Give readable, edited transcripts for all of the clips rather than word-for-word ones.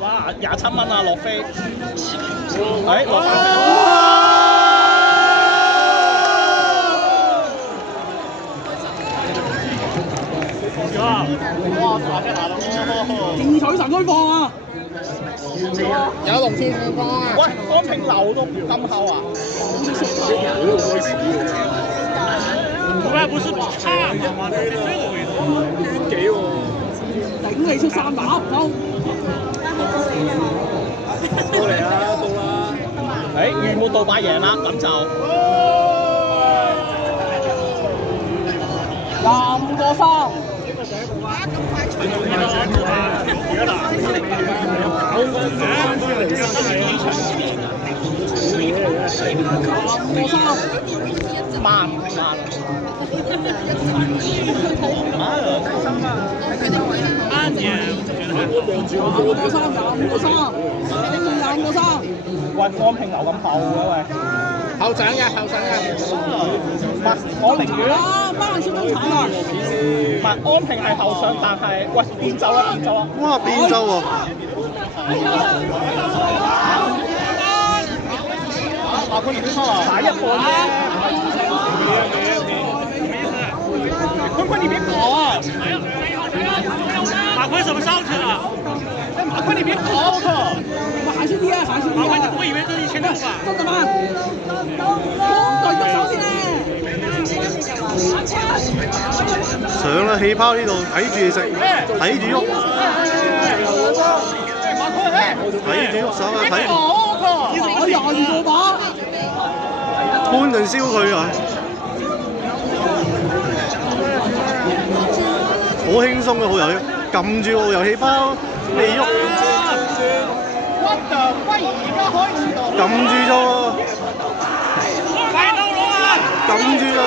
哇，27蚊啊，落飛，落飛。哇！勁取神虛放啊！有龍跳上方啊！喂，安平樓都咁厚啊！我不是差嘛，在这个位置，遠幾喎？頂你出3打，好。到嚟啦，到啦！預冇杜拜贏啦，咁就25個3。慢。安年25個3，喂，安平樓咁厚嘅喂，後省嘅，後省嘅。唔係我寧願啊，慢出中產啊！唔係安平係後上，但係喂變奏啦，變奏啦！哇，變奏喎！馬坤已經打一半啫。坤坤你別跑啊！马奎怎么上去了？馬坤你別跑，我靠！還是啲啊，還是啲马奎，你啊！不會以為這是1000度吧？真的嗎？對喐手先咧！上啦，氣泡呢度睇住食，睇住喐，睇住喐手啊，睇哎呀，2個把！搬定燒佢啊！好輕鬆嘅好遊戲，撳住個遊戲包未喐，撳住咗喎，快到了啊！撳住咗。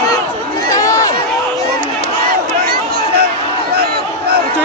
追